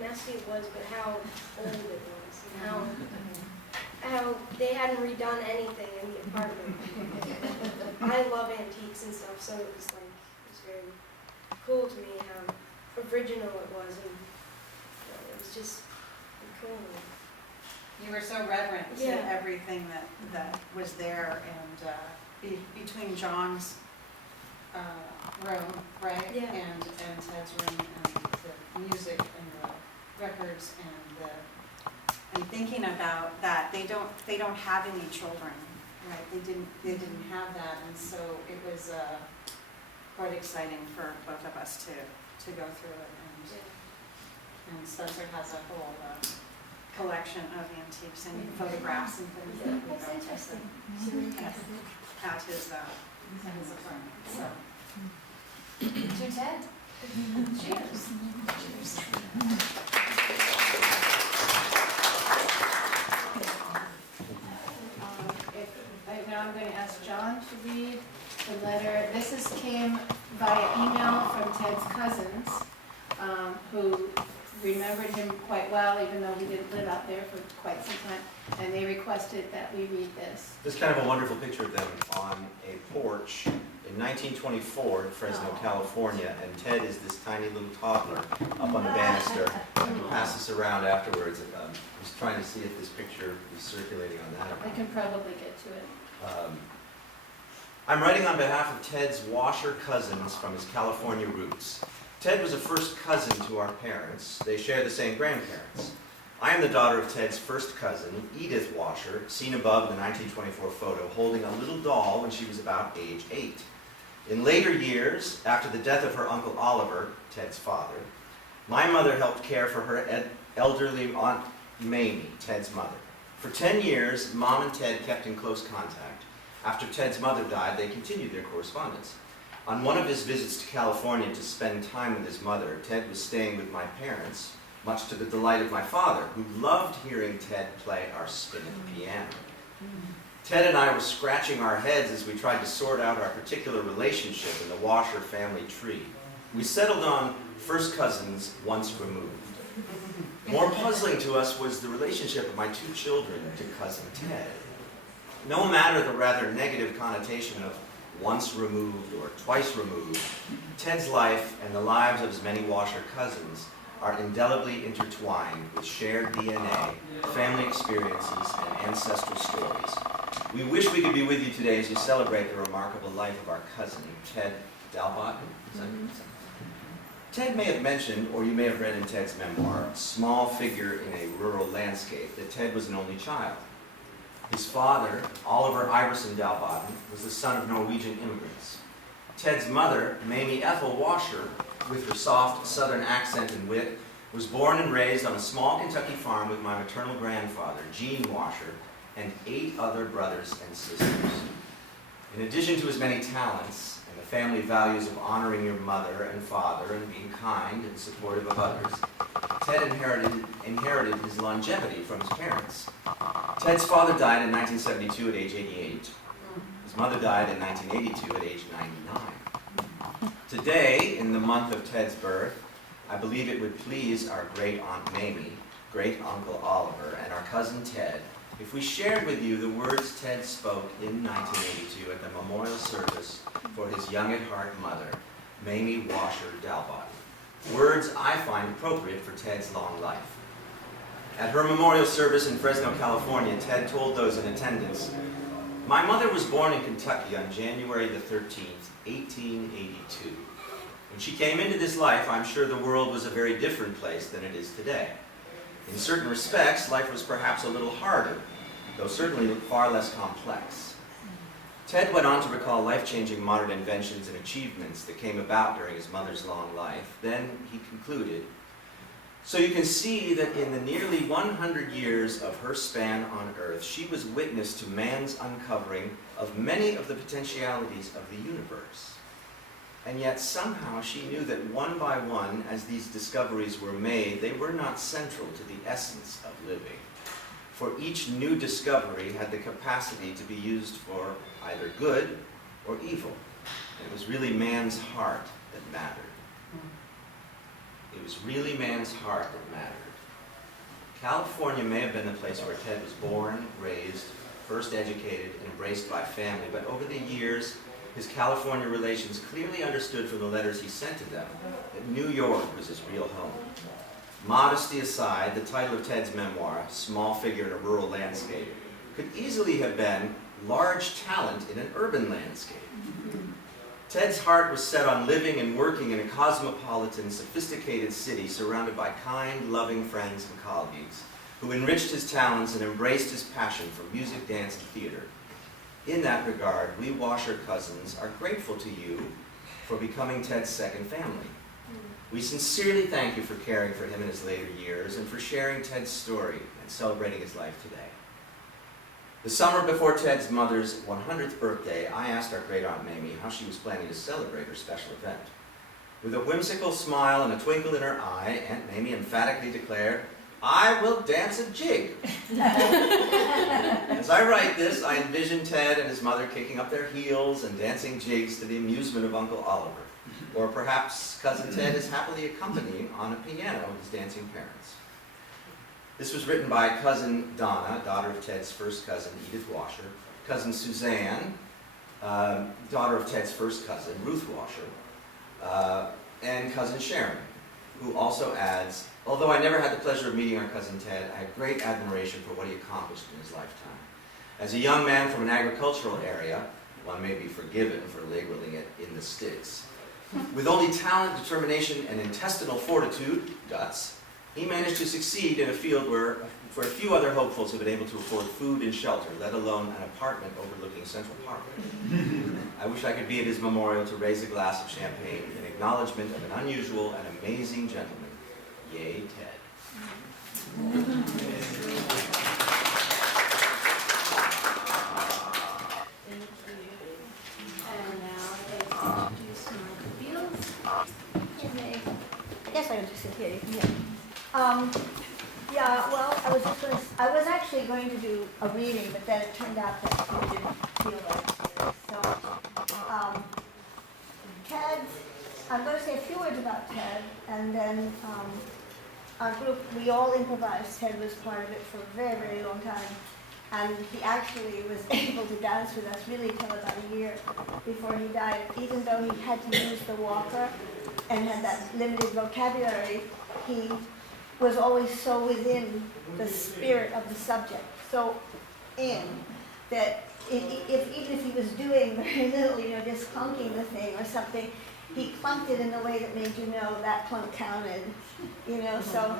messy it was, but how old it was, and how they hadn't redone anything in the apartment. I love antiques and stuff, so it was very cool to me how original it was, and it was just cool. You were so reverent to Yeah. everything that was there, and between John's room, right? Yeah. And Ted's room, and the music and the records and thinking about that, they don't have any children, right? They didn't have that, and so it was quite exciting for both of us to go through it. And Spencer has a whole collection of antiques and photographs and things that we That's got interesting. at his apartment. So. To Ted. Cheers. Cheers. Now I'm going to ask John to read the letter. This came via email from Ted's cousins, who remembered him quite well, even though he didn't live out there for quite some time, and they requested that we read this. There's kind of a wonderful picture of them on a porch in 1924 in Fresno, California, and Ted is this tiny little toddler up on the banister. I can pass this around afterwards. I was trying to see if this picture is circulating on that. I can probably get to it. I'm writing on behalf of Ted's washer cousins from his California roots. Ted was a first cousin to our parents. They share the same grandparents. I am the daughter of Ted's first cousin, Edith Washer, seen above the 1924 photo, holding a little doll when she was about age 8. In later years, after the death of her Uncle Oliver, Ted's father, my mother helped care for her elderly Aunt Mamie, Ted's mother. For 10 years, Mom and Ted kept in close contact. After Ted's mother died, they continued their correspondence. On one of his visits to California to spend time with his mother, Ted was staying with my parents, much to the delight of my father, who loved hearing Ted play our spinet piano. Ted and I were scratching our heads as we tried to sort out our particular relationship in the Washer family tree. We settled on first cousins once removed. More puzzling to us was the relationship of my 2 children to cousin Ted. No matter the rather negative connotation of once removed or twice removed, Ted's life and the lives of his many Washer cousins are indelibly intertwined with shared DNA, family experiences, and ancestral stories. We wish we could be with you today as you celebrate the remarkable life of our cousin, Ted Dalbotten. Ted may have mentioned, or you may have read in Ted's memoir, small figure in a rural landscape, that Ted was an only child. His father, Oliver Iverson Dalbotten, was the son of Norwegian immigrants. Ted's mother, Mamie Ethel Washer, with her soft southern accent and wit, was born and raised on a small Kentucky farm with my maternal grandfather, Gene Washer, and 8 other brothers and sisters. In addition to his many talents and the family values of honoring your mother and father and being kind and supportive of others, Ted inherited his longevity from his parents. Ted's father died in 1972 at age 88. His mother died in 1982 at age 99. Today, in the month of Ted's birth, I believe it would please our great-aunt Mamie, great-uncle Oliver, and our cousin Ted if we shared with you the words Ted spoke in 1982 at the memorial service for his young-at-heart mother, Mamie Washer Dalbotten. Words I find appropriate for Ted's long life. At her memorial service in Fresno, California, Ted told those in attendance, "My mother was born in Kentucky on January the 13th, 1882. When she came into this life, I'm sure the world was a very different place than it is today. In certain respects, life was perhaps a little harder, though certainly far less complex." Ted went on to recall life-changing modern inventions and achievements that came about during his mother's long life. Then he concluded, "So you can see that in the nearly 100 years of her span on Earth, she was witness to man's uncovering of many of the potentialities of the universe. And yet somehow she knew that one by one, as these discoveries were made, they were not central to the essence of living. For each new discovery had the capacity to be used for either good or evil. And it was really man's heart that mattered." It was really man's heart that mattered. California may have been the place where Ted was born, raised, first educated, and embraced by family, but over the years, his California relations clearly understood from the letters he sent to them that New York was his real home. Modesty aside, the title of Ted's memoir, Small Figure in a Rural Landscape, could easily have been Large Talent in an Urban Landscape. Ted's heart was set on living and working in a cosmopolitan, sophisticated city surrounded by kind, loving friends and colleagues who enriched his talents and embraced his passion for music, dance, and theater. In that regard, we Washer cousins are grateful to you for becoming Ted's second family. We sincerely thank you for caring for him in his later years and for sharing Ted's story and celebrating his life today. The summer before Ted's mother's 100th birthday, I asked our great Aunt Mamie how she was planning to celebrate her special event. With a whimsical smile and a twinkle in her eye, Aunt Mamie emphatically declared, "I will dance a jig." As I write this, I envision Ted and his mother kicking up their heels and dancing jigs to the amusement of Uncle Oliver. Or perhaps Cousin Ted is happily accompanying on a piano his dancing parents. This was written by Cousin Donna, daughter of Ted's first cousin, Edith Washer, Cousin Suzanne, daughter of Ted's first cousin, Ruth Washer, and Cousin Sharon, who also adds, "Although I never had the pleasure of meeting our cousin Ted, I have great admiration for what he accomplished in his lifetime. As a young man from an agricultural area, one may be forgiven for labeling it in the sticks. With only talent, determination, and intestinal fortitude, guts, he managed to succeed in a field where few other hopefuls have been able to afford food and shelter, let alone an apartment overlooking Central Park. I wish I could be at his memorial to raise a glass of champagne in acknowledgement of an unusual and amazing gentleman. Yay, Ted." And now they introduce Monica Fields. I guess I can just sit here, you can hear me. Yeah, well, I was actually going to do a reading, but then it turned out that we didn't feel like it. So, Ted, I'm going to say a few words about Ted, and then our group, we all improvised. Ted was part of it for a very, very long time. And he actually was able to dance with us really till about a year before he died. Even though he had to use the walker and had that limited vocabulary, he was always so within the spirit of the subject, so in, that even if he was doing very little, just clunking the thing or something, he clunked it in a way that made you know that clunk counted, so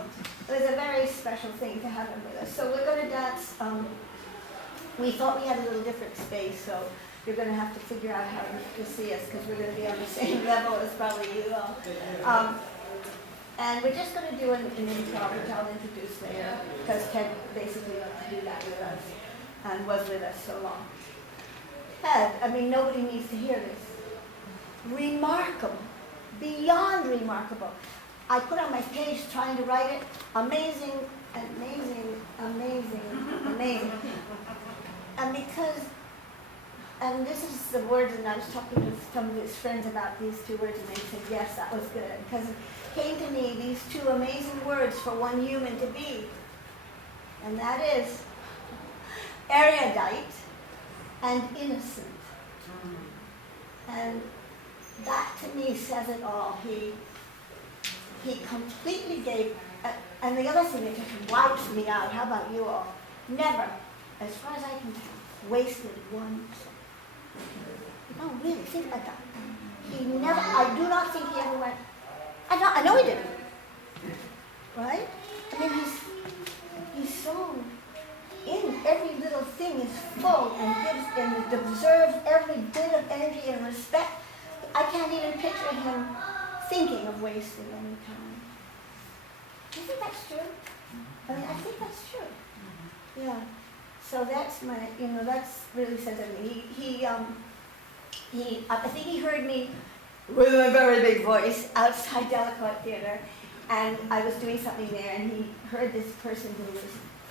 it was a very special thing to have him with us. So we're going to dance. We thought we had a little different space, so you're going to have to figure out how to see us, because we're going to be on the same level as probably you all. And we're just going to do an improv, which I'll introduce later, because Ted basically liked to do that with us and was with us so long. Ted, nobody needs to hear this. Remarkable, beyond remarkable. I put on my page trying to write it. Amazing, amazing, amazing, amazing. And this is the words, and I was talking to some of his friends about these two words, and they said, yes, that was good. Because it came to me, these two amazing words for one human to be. And that is erudite and innocent. And that to me says it all. He completely gave, and the other thing that just wipes me out, how about you all? Never, as far as I can tell, wasted one second. No, really, think about that. He never, I do not think he ever went, I know he didn't. Right? He's so in, every little thing is full and gives and deserves every bit of energy and respect. I can't even picture him thinking of wasting any time. Do you think that's true? I think that's true. Yeah. So that's my, that's really says everything. I think he heard me with a very big voice outside Dalbotten Theater, and I was doing something there, and he heard this person who was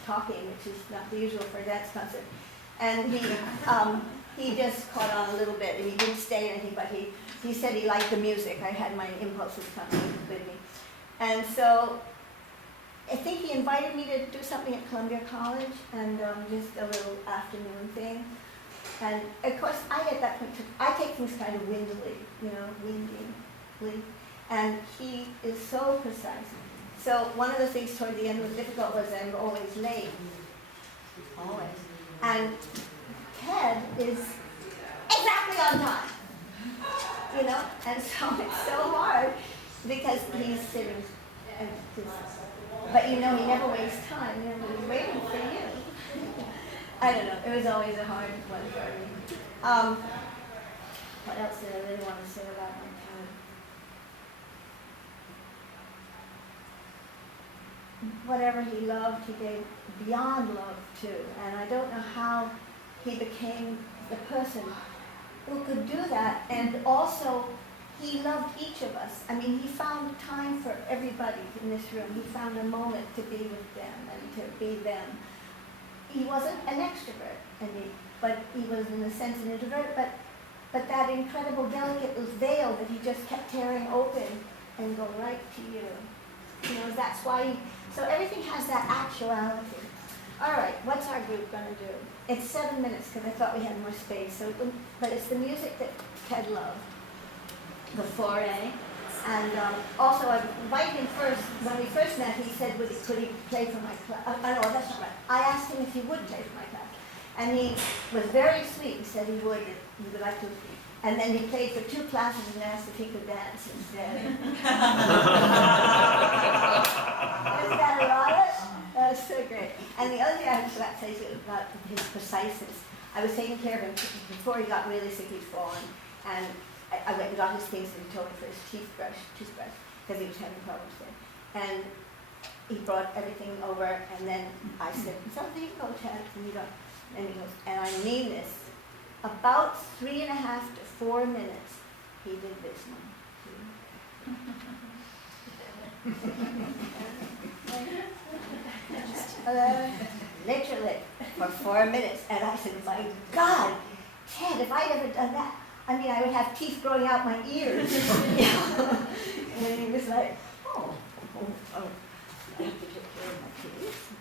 talking, which is not the usual for a dance concert, and he just caught on a little bit, and he didn't say anything, but he said he liked the music. I had my impulses coming with me. And so I think he invited me to do something at Columbia College, and just a little afternoon thing. And of course, at that point, I take things kind of windily, windily. And he is so precise. So one of the things toward the end was difficult was I'm always late. Always. And Ted is exactly on time. And so it's so hard because he's sitting and but he never wastes time. He's waiting for you. I don't know. It was always a hard one for me. What else did I really want to say about my Ted? Whatever he loved, he gave beyond love too. And I don't know how he became the person who could do that. And also, he loved each of us. I mean, he found time for everybody in this room. He found a moment to be with them and to be them. He wasn't an extrovert, but he was in a sense an introvert, but that incredible delicate veil that he just kept tearing open and go right to you. That's why so everything has that actuality. All right, what's our group going to do? It's 7 minutes because I thought we had more space. But it's the music that Ted loved, the foray. And also, I invited him first. When we first met, he said, could he play for my class? No, that's not right. I asked him if he would play for my class. And he was very sweet. He said he would like to. And then he played for 2 classes and asked if he could dance instead. Isn't that erotic? That's so great. And the other thing I was about to say is about his preciseness. I was taking care of him before he got really sick. He'd fallen, and I went and got his things and he told me for his toothbrush, because he was having problems there. And he brought everything over, and then I said, "So there you go, Ted." And he goes, and I mean this. About 3.5 to 4 minutes, he did this one. Literally, for 4 minutes. And I said, my God, Ted, if I'd ever done that, I mean, I would have teeth growing out my ears. And he was like, oh, I have to take care of my teeth.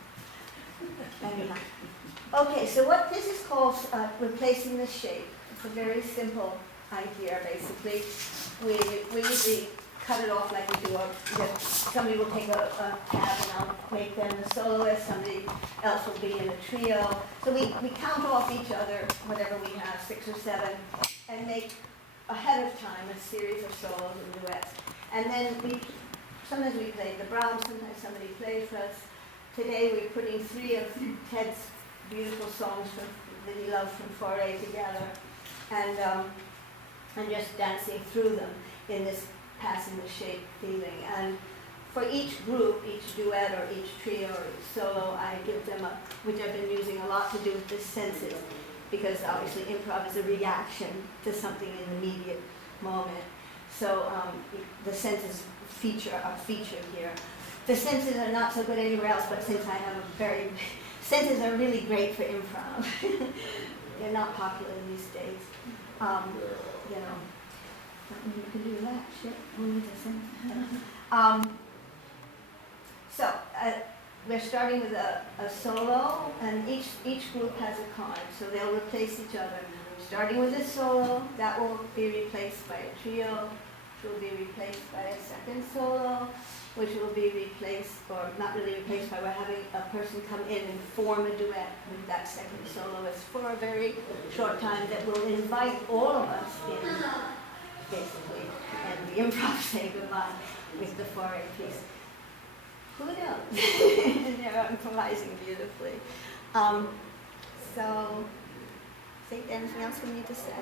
Anyhow. Okay, so what this is called replacing the shape. It's a very simple idea, basically. We usually cut it off like we do. Somebody will take a tab and I'll make them the soloist. Somebody else will be in a trio. So we count off each other, whatever we have, 6 or 7, and make ahead of time a series of solos and duets. And then sometimes we play the Brahms, sometimes somebody plays for us. Today we're putting 3 of Ted's beautiful songs that he loved from Foray together, and just dancing through them in this passing the shape feeling. And for each group, each duet or each trio or each solo, I give them which I've been using a lot to do with the senses, because obviously improv is a reaction to something in the immediate moment. So the senses are featured here. The senses are not so good anywhere else, but since I have senses are really great for improv. They're not popular these days. You can do that, shit. Who needs a sense? So we're starting with a solo, and each group has a card, so they'll replace each other. Starting with a solo, that will be replaced by a trio, which will be replaced by a second solo, which will be replaced, or not really replaced, by we're having a person come in and form a duet with that second soloist for a very short time that will invite all of us in, basically, and the improv say goodbye with the foray piece. Who knows? And they're improvising beautifully. So, think anything else we need to say?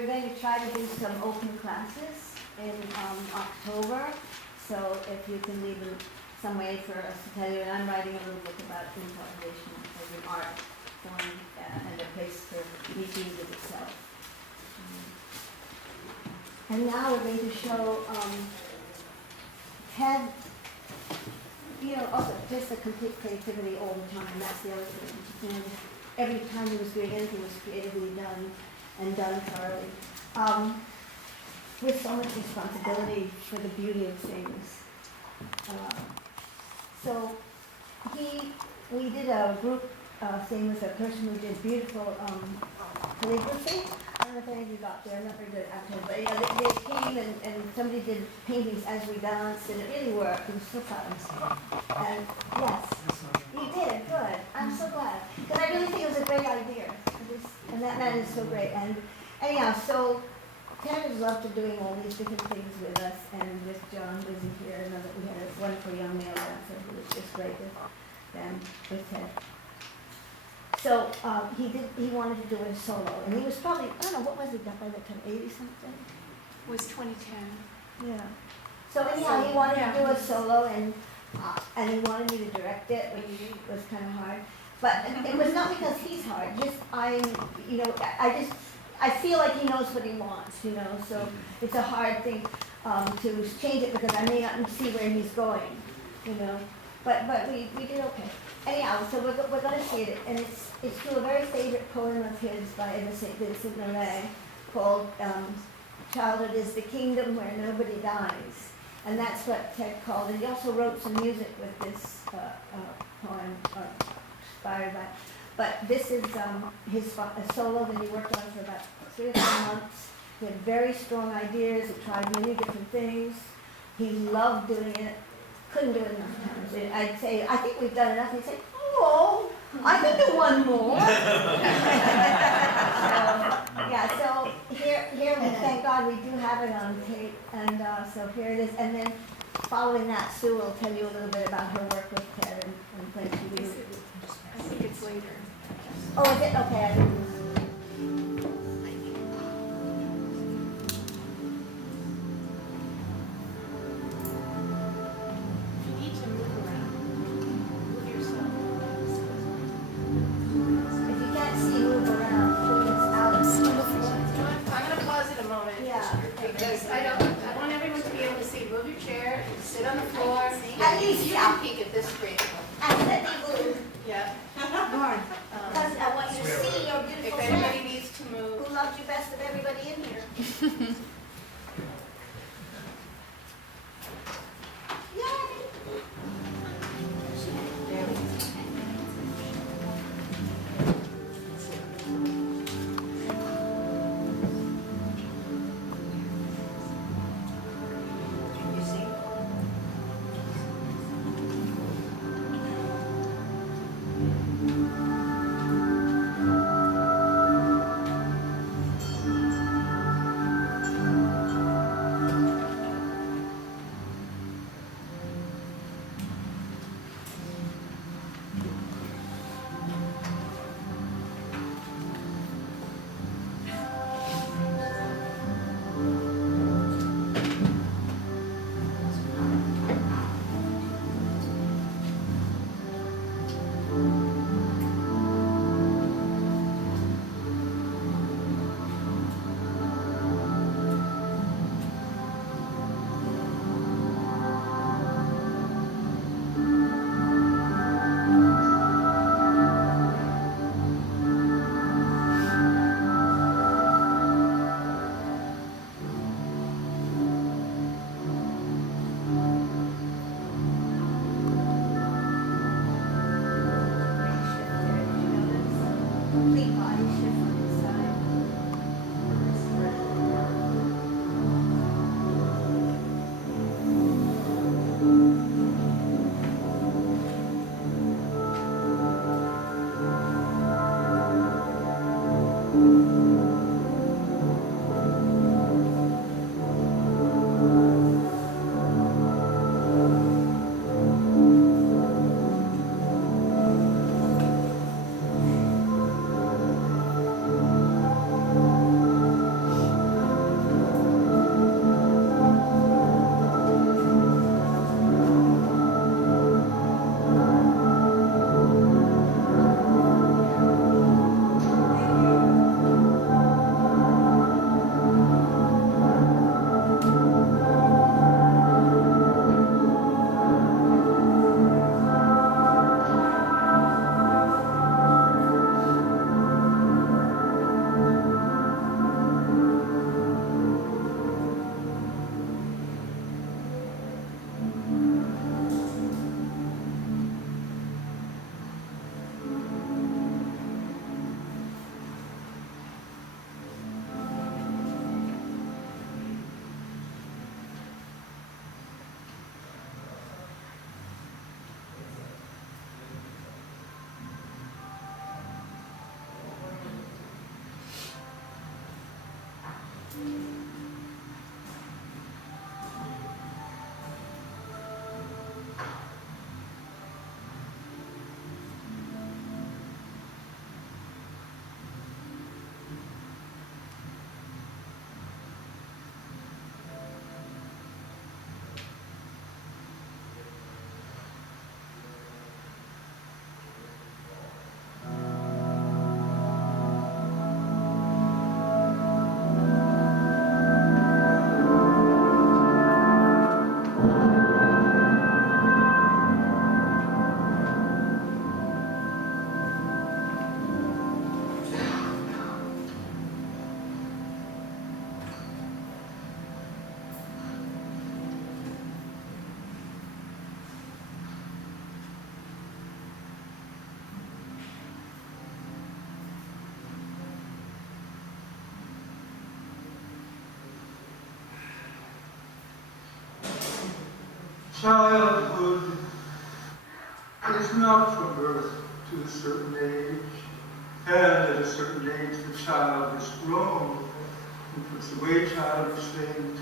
we're going to try to do some open classes in October. So if you can leave some way for us to tell you, and I'm writing a little book about improvisation as an art form and a place for each music itself. And now we're going to show Ted, also just a complete creativity all the time. That's the other thing. And every time he was doing anything was creatively done and done thoroughly. With so much responsibility for the beauty of things. So we did a group thing with a person who did beautiful calligraphy. I don't know if any of you got there, I'm not very good at it, but they came and somebody did paintings as we danced, and it really worked. It was so fun. And yes, you did, good. I'm so glad. Because I really think it was a great idea. And that man is so great. And anyhow, so Ted has loved doing all these different things with us, and with John Lizzie here, and we had a wonderful young male dancer who was just great with Ted. So he wanted to do a solo, and he was probably, I don't know, what was he by that time, 80-something? It was 2010. Yeah. So anyhow, he wanted to do a solo, and he wanted me to direct it, which was kind of hard. But it was not because he's hard, just I feel like he knows what he wants, so it's a hard thing to change it because I may not see where he's going, But we did okay. Anyhow, so we're going to see it, and it's to a very favorite poem of his by Vincent Millay called Childhood is the Kingdom Where Nobody Dies. And that's what Ted called it. He also wrote some music with this poem, inspired by. But this is a solo that he worked on for about 3 or 4 months. He had very strong ideas. He tried many different things. He loved doing it. Couldn't do it enough times. I'd say, I think we've done enough. He'd say, oh, I can do one more. So here we thank God we do have it on tape. And so here it is. And then following that, Sue will tell you a little bit about her work with Ted and play TV. I think it's later. Oh, is it? Okay. You need to move around. Move yourself. If you can't see, move around. It's out of I'm going to pause it a moment. Yeah. Because I want everyone to be able to see. Move your chair, sit on the floor. At least, You yeah. can peek at this screen. And let me move. Yeah. Because I want you to see your If beautiful anybody friend needs to move. who loved you best of everybody in here. Yay! Complete body shift on the side. Childhood is not from birth to a certain age, and at a certain age the child is grown and puts away childish things.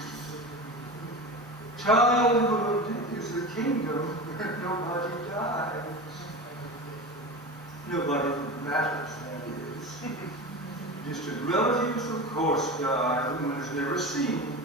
Childhood is the kingdom where nobody dies. Nobody that matters, that is. Distant relatives, of course, die, whom one has never seen.